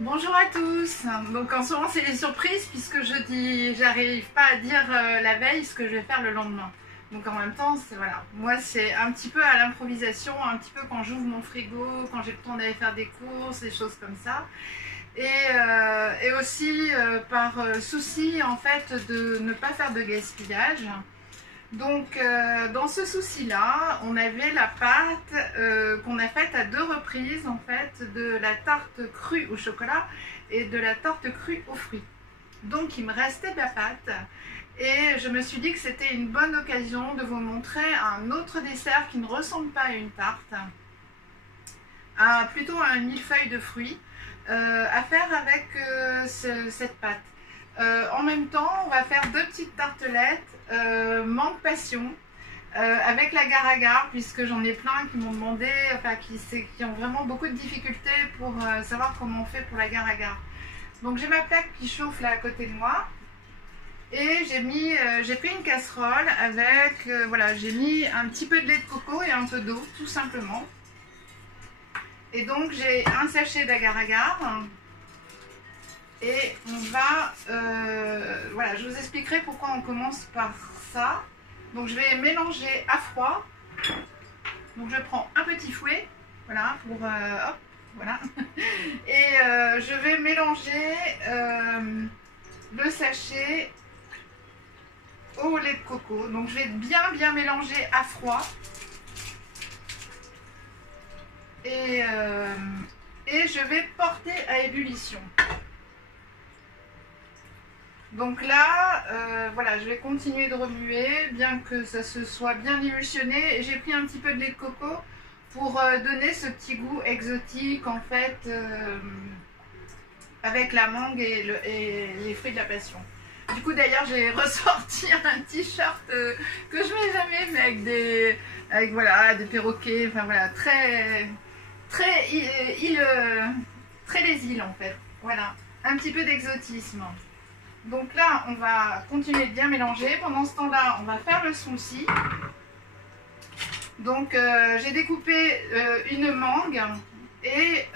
Bonjour à tous. Donc en ce moment c'est les surprises puisque j'arrive pas à dire la veille ce que je vais faire le lendemain. Donc en même temps, voilà, moi c'est un petit peu à l'improvisation, un petit peu quand j'ouvre mon frigo, quand j'ai le temps d'aller faire des courses, des choses comme ça. Et aussi par souci en fait de ne pas faire de gaspillage. Donc dans ce souci-là, on avait la pâte qu'on a faite à 2 reprises en fait, de la tarte crue au chocolat et de la tarte crue aux fruits. Donc il me restait de la pâte et je me suis dit que c'était une bonne occasion de vous montrer un autre dessert qui ne ressemble pas à une tarte, plutôt à un millefeuille de fruits à faire avec cette pâte. En même temps, on va faire 2 petites tartelettes mangue passion avec l'agar-agar, puisque j'en ai plein qui m'ont demandé, enfin qui ont vraiment beaucoup de difficultés pour savoir comment on fait pour l'agar-agar. Donc j'ai ma plaque qui chauffe là à côté de moi et j'ai pris une casserole avec, voilà, j'ai mis un petit peu de lait de coco et un peu d'eau tout simplement. Et donc j'ai un sachet d'agar-agar. Et on va, voilà, je vous expliquerai pourquoi on commence par ça. Donc je vais mélanger à froid. Donc je prends un petit fouet, voilà, pour, hop, voilà. Et je vais mélanger le sachet au lait de coco. Donc je vais bien mélanger à froid. Et je vais porter à ébullition. Donc là, voilà, je vais continuer de remuer, bien que ça se soit bien émulsionné. Et j'ai pris un petit peu de lait de coco pour donner ce petit goût exotique, en fait, avec la mangue et les fruits de la passion. Du coup, d'ailleurs, j'ai ressorti un t-shirt que je mets jamais, mais avec voilà, des perroquets, enfin voilà, très les îles, en fait. Voilà, un petit peu d'exotisme. Donc là, on va continuer de bien mélanger. Pendant ce temps-là, on va faire le smoothie. Donc, j'ai découpé une mangue et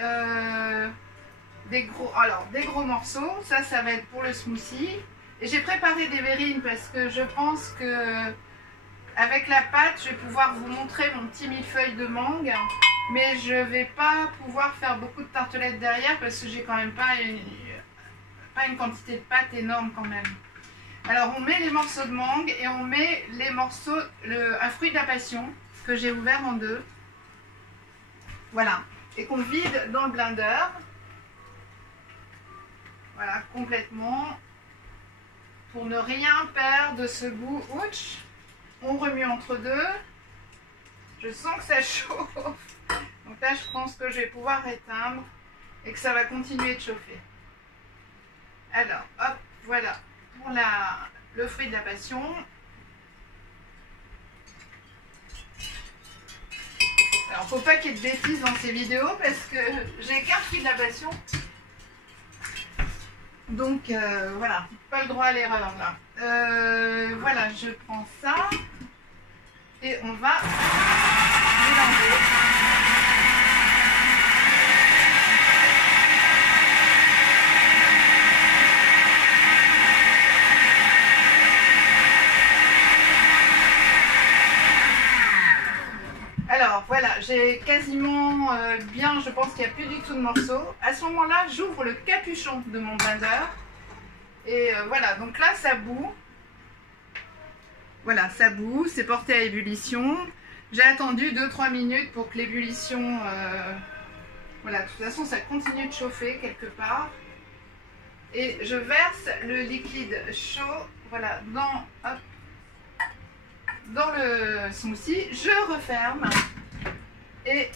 des gros morceaux. Ça va être pour le smoothie. Et j'ai préparé des verrines parce que je pense que avec la pâte, je vais pouvoir vous montrer mon petit millefeuille de mangue. Mais je ne vais pas pouvoir faire beaucoup de tartelettes derrière parce que j'ai quand même pas une quantité de pâte énorme quand même. Alors on met les morceaux de mangue et on met les morceaux, un fruit de la passion que j'ai ouvert en 2. Voilà. Et qu'on vide dans le blender. Voilà, complètement. Pour ne rien perdre de ce goût. Ouch. On remue entre deux. Je sens que ça chauffe. Donc là, je pense que je vais pouvoir éteindre et que ça va continuer de chauffer. Alors, hop, voilà, pour le fruit de la passion. Alors, faut pas qu'il y ait de bêtises dans ces vidéos parce que j'ai qu'un fruit de la passion. Donc, voilà, pas le droit à l'erreur là. Voilà, je prends ça et on va mélanger. Alors voilà, j'ai quasiment bien, je pense qu'il n'y a plus du tout de morceaux. À ce moment-là, j'ouvre le capuchon de mon blender. Et voilà, donc là, ça bout. Voilà, ça bout, c'est porté à ébullition. J'ai attendu 2-3 minutes pour que l'ébullition... voilà, de toute façon, ça continue de chauffer quelque part. Et je verse le liquide chaud, voilà, dans le smoothie, je referme et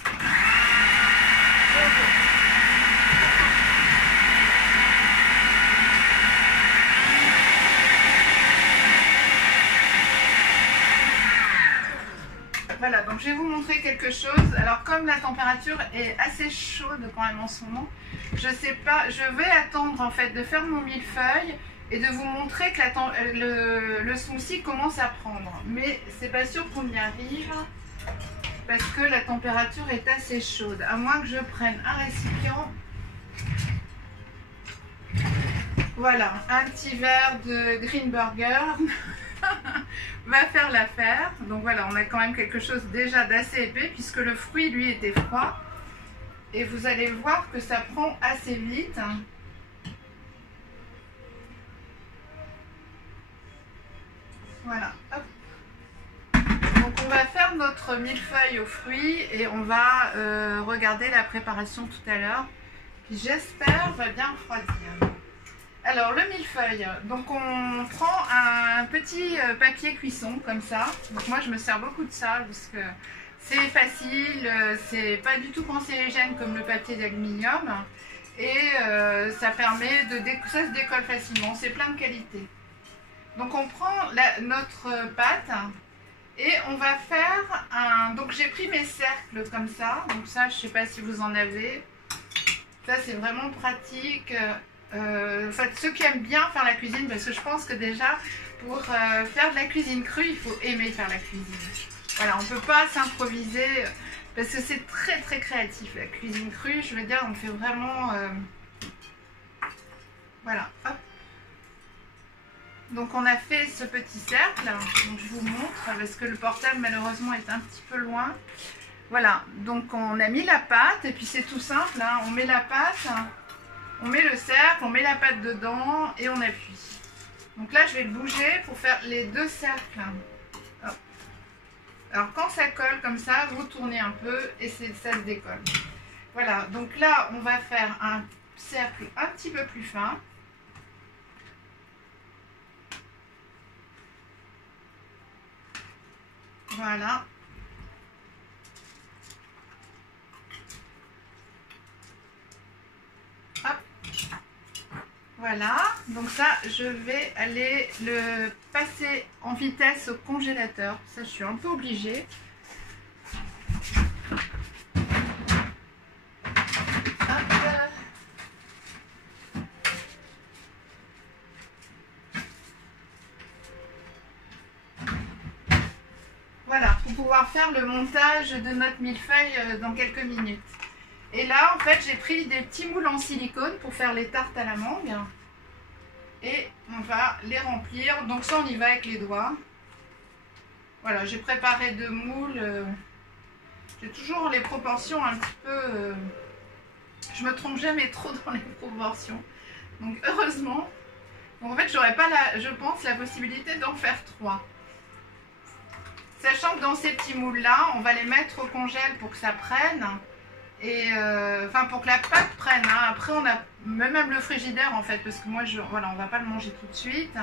voilà, donc je vais vous montrer quelque chose. Alors comme la température est assez chaude quand même en ce moment, je sais pas, je vais attendre en fait de faire mon millefeuille et de vous montrer que le smoothie commence à prendre. Mais c'est pas sûr qu'on y arrive parce que la température est assez chaude. À moins que je prenne un récipient Voilà, un petit verre de Green Burger va faire l'affaire. Donc voilà, on a quand même quelque chose déjà d'assez épais puisque le fruit lui était froid. Et vous allez voir que ça prend assez vite. Voilà, hop. Donc on va faire notre millefeuille aux fruits et on va regarder la préparation tout à l'heure qui j'espère va bien refroidir. Alors le millefeuille, donc on prend un petit papier cuisson comme ça. Donc moi je me sers beaucoup de ça parce que c'est facile, c'est pas du tout cancérigène comme le papier d'aluminium et ça permet ça se décolle facilement, c'est plein de qualités. Donc on prend notre pâte et on va faire donc j'ai pris mes cercles comme ça, donc ça je sais pas si vous en avez, ça c'est vraiment pratique. En fait, ceux qui aiment bien faire la cuisine, parce que je pense que déjà pour faire de la cuisine crue, il faut aimer faire la cuisine. Voilà, on ne peut pas s'improviser parce que c'est très très créatif la cuisine crue. Je veux dire, on fait vraiment... Voilà, hop. Donc on a fait ce petit cercle, donc je vous montre parce que le portable malheureusement est un petit peu loin. Voilà, donc on a mis la pâte et puis c'est tout simple, hein. On met la pâte, on met le cercle, on met la pâte dedans et on appuie. Donc là je vais le bouger pour faire les deux cercles. Hop. Alors quand ça colle comme ça, vous tournez un peu et ça se décolle. Voilà, donc là on va faire un cercle un petit peu plus fin. Voilà. Hop. Voilà. Donc ça, je vais aller le passer en vitesse au congélateur. Ça, je suis un peu obligée. Voilà, pour pouvoir faire le montage de notre millefeuille dans quelques minutes. Et là, en fait, j'ai pris des petits moules en silicone pour faire les tartes à la mangue. Et on va les remplir. Donc ça, on y va avec les doigts. Voilà, j'ai préparé 2 moules. J'ai toujours les proportions un petit peu... je me trompe jamais trop dans les proportions. Donc heureusement. Donc en fait, j'aurais pas, je pense, la possibilité d'en faire 3. Sachant que dans ces petits moules là, on va les mettre au congèle pour que ça prenne. Et enfin pour que la pâte prenne. Hein. Après on a même le frigidaire en fait, parce que moi voilà, on va pas le manger tout de suite.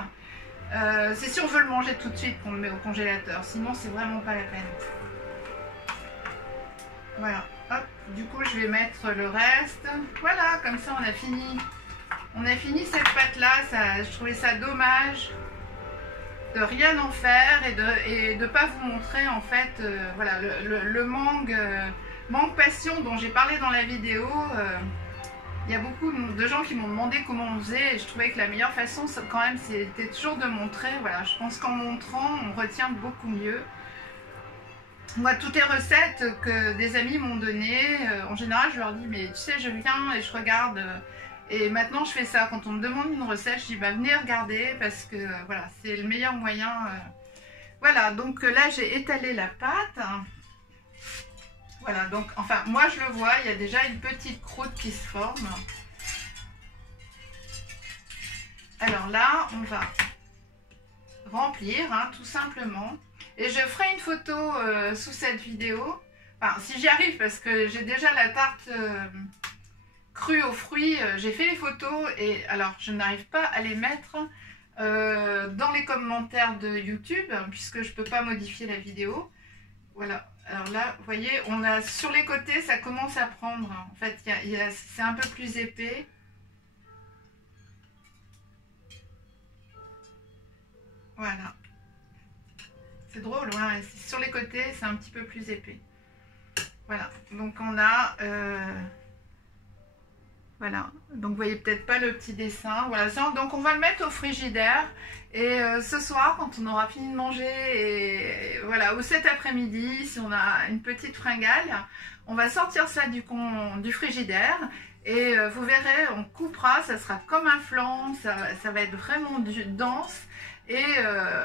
C'est si on veut le manger tout de suite qu'on le met au congélateur. Sinon c'est vraiment pas la peine. Voilà. Hop. Du coup je vais mettre le reste. Voilà, comme ça on a fini. On a fini cette pâte là. Je trouvais ça dommage de rien en faire et de pas vous montrer en fait voilà le mangue passion dont j'ai parlé dans la vidéo. Il y a beaucoup de gens qui m'ont demandé comment on faisait et je trouvais que la meilleure façon quand même c'était toujours de montrer. Voilà, je pense qu'en montrant on retient beaucoup mieux. Moi toutes les recettes que des amis m'ont données, en général je leur dis mais tu sais je viens et je regarde. Et maintenant je fais ça, quand on me demande une recette, je dis bah venez regarder parce que voilà, c'est le meilleur moyen. Voilà, donc là j'ai étalé la pâte. Voilà, donc enfin moi je le vois, il y a déjà une petite croûte qui se forme. Alors là, on va remplir hein, tout simplement. Et je ferai une photo sous cette vidéo. Enfin, si j'y arrive parce que j'ai déjà la tarte... crue aux fruits, j'ai fait les photos et alors je n'arrive pas à les mettre dans les commentaires de YouTube puisque je peux pas modifier la vidéo. Voilà, alors là vous voyez on a sur les côtés ça commence à prendre en fait c'est un peu plus épais. Voilà, c'est drôle, ouais, sur les côtés c'est un petit peu plus épais. Voilà, donc on a voilà, donc vous voyez peut-être pas le petit dessin. Voilà, donc on va le mettre au frigidaire et ce soir quand on aura fini de manger et voilà, ou cet après-midi si on a une petite fringale, on va sortir ça du frigidaire Et vous verrez, on coupera, ça sera comme un flan, ça va être vraiment dense. Et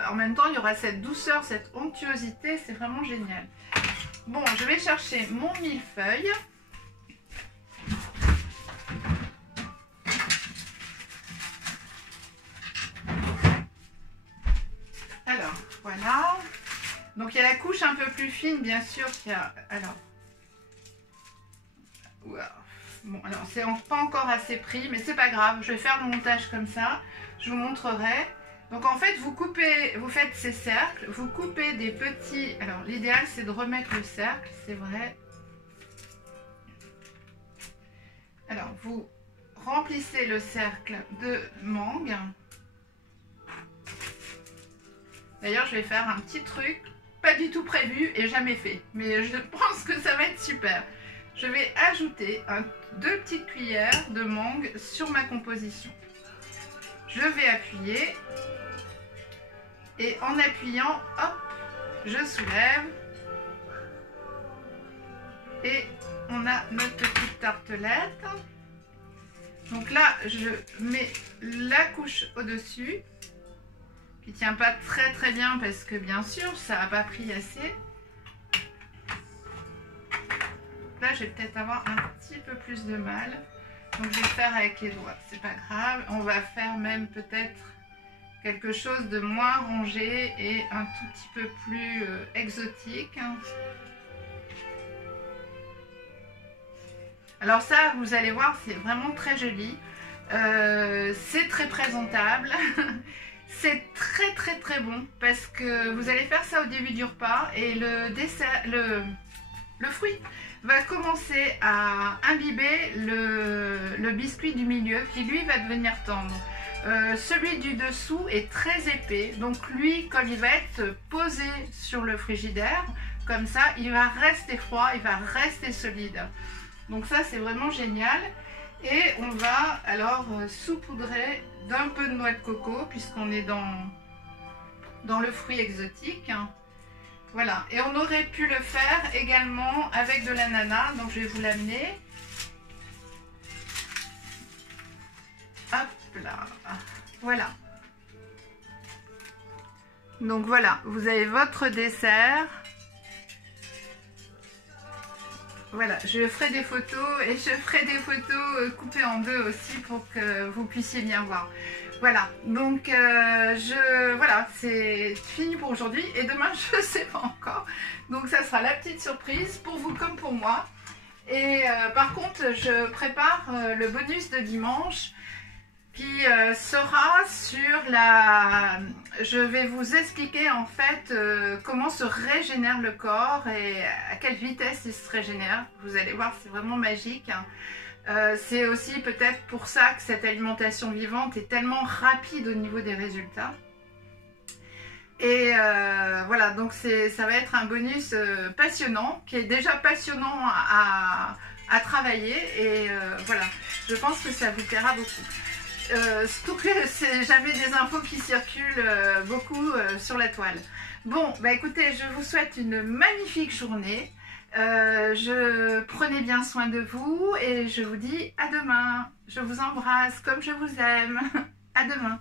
en même temps, il y aura cette douceur, cette onctuosité, c'est vraiment génial. Bon, je vais chercher mon millefeuille. Alors, voilà. Donc, il y a la couche un peu plus fine, bien sûr, qu'il y a... Alors, wow. Bon, alors, c'est pas encore assez pris, mais c'est pas grave. Je vais faire le montage comme ça. Je vous montrerai. Donc, en fait, vous coupez, vous faites ces cercles. Vous coupez des petits... Alors, l'idéal, c'est de remettre le cercle, c'est vrai. Alors, vous remplissez le cercle de mangue. D'ailleurs, je vais faire un petit truc, pas du tout prévu et jamais fait. Mais je pense que ça va être super. Je vais ajouter 2 petites cuillères de mangue sur ma composition. Je vais appuyer. Et en appuyant, hop, je soulève. Et on a notre petite tartelette. Donc là, je mets la couche au-dessus. Qui tient pas très bien parce que bien sûr ça n'a pas pris assez. Là je vais peut-être avoir un petit peu plus de mal, donc je vais faire avec les doigts, c'est pas grave. On va faire même peut-être quelque chose de moins rangé et un tout petit peu plus exotique. Alors ça, vous allez voir, c'est vraiment très joli, c'est très présentable. C'est très bon parce que vous allez faire ça au début du repas et le dessert, le fruit va commencer à imbiber le biscuit du milieu qui lui va devenir tendre. Celui du dessous est très épais, donc lui, comme il va être posé sur le frigidaire, comme ça, il va rester froid, il va rester solide. Donc ça, c'est vraiment génial. Et on va alors saupoudrer d'un peu de noix de coco puisqu'on est dans le fruit exotique. Voilà, et on aurait pu le faire également avec de l'ananas, donc je vais vous l'amener. Hop là, voilà. Donc voilà, vous avez votre dessert. Voilà, je ferai des photos et je ferai des photos coupées en deux aussi pour que vous puissiez bien voir. Voilà, donc voilà, c'est fini pour aujourd'hui et demain je ne sais pas encore. Donc ça sera la petite surprise pour vous comme pour moi. Et par contre, je prépare le bonus de dimanche qui sera sur la... Je vais vous expliquer en fait comment se régénère le corps et à quelle vitesse il se régénère. Vous allez voir, c'est vraiment magique. C'est aussi peut-être pour ça que cette alimentation vivante est tellement rapide au niveau des résultats. Et voilà, donc ça va être un bonus passionnant, qui est déjà passionnant à travailler. Et voilà, je pense que ça vous plaira beaucoup. Surtout que c'est jamais des infos qui circulent beaucoup sur la toile. Bon, bah écoutez, je vous souhaite une magnifique journée. Prenez bien soin de vous et je vous dis à demain. Je vous embrasse comme je vous aime. À demain.